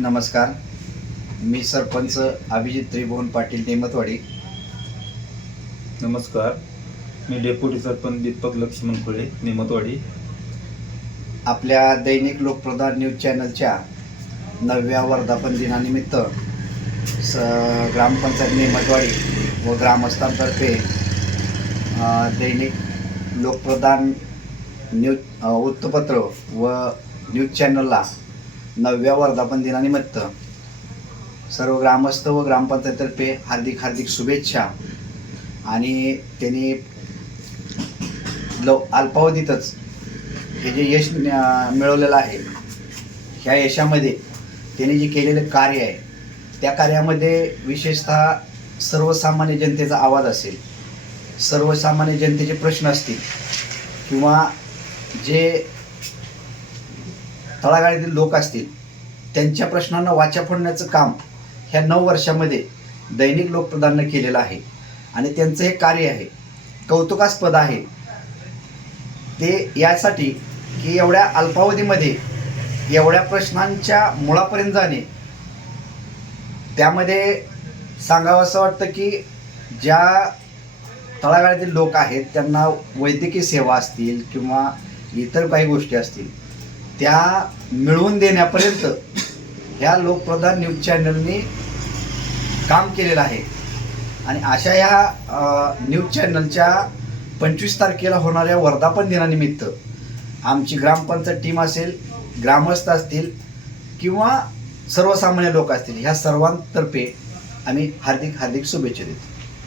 नमस्कार. मी सरपंच अभिजित त्रिभुवन पाटील नेमतवाडी. नमस्कार. मी डेप्युटी सरपंच दीपक लक्ष्मण खुळे नेमतवाडी. आपल्या दैनिक लोकप्रधान न्यूज चॅनलच्या 9व्या वर्धापन दिनानिमित्त ग्रामपंचायत नेमतवाडी व ग्रामस्थांतर्फे दैनिक लोकप्रधान न्यूज वृत्तपत्र व न्यूज चॅनलला 9व्या वर्धापन दिनानिमित्त सर्व ग्रामस्थ व ग्रामपंचायततर्फे हार्दिक शुभेच्छा. आणि त्यांनी अल्पावधीतच हे जे यश मिळवलेलं आहे, ह्या यशामध्ये त्यांनी जे केलेलं कार्य आहे त्या कार्यामध्ये विशेषतः सर्वसामान्य जनतेचा आवाज असेल, सर्वसामान्य जनतेचे प्रश्न असतील किंवा जे तळागाळातील लोक असतील त्यांच्या प्रश्नांना वाचा फोडण्याचं काम ह्या 9 वर्षामध्ये दैनिक लोकप्रधाननं केलेलं आहे. आणि त्यांचं हे कार्य आहे, कौतुकास्पद आहे. ते यासाठी की एवढ्या अल्पावधीमध्ये एवढ्या प्रश्नांच्या मुळापर्यंत जाणे, त्यामध्ये सांगावं असं वाटतं की ज्या तळागाळातील लोक आहेत त्यांना वैद्यकीय सेवा असतील किंवा इतर काही गोष्टी असतील त्या मिळवून देण्यापर्यंत ह्या लोकप्रधान न्यूज चॅनलनी काम केलेलं आहे. आणि अशा ह्या न्यूज चॅनलच्या 25 तारखेला होणाऱ्या वर्धापन दिनानिमित्त आमची ग्रामपंचायत टीम असेल, ग्रामस्थ असतील किंवा सर्वसामान्य लोक असतील, ह्या सर्वांतर्फे आम्ही हार्दिक शुभेच्छा देतो.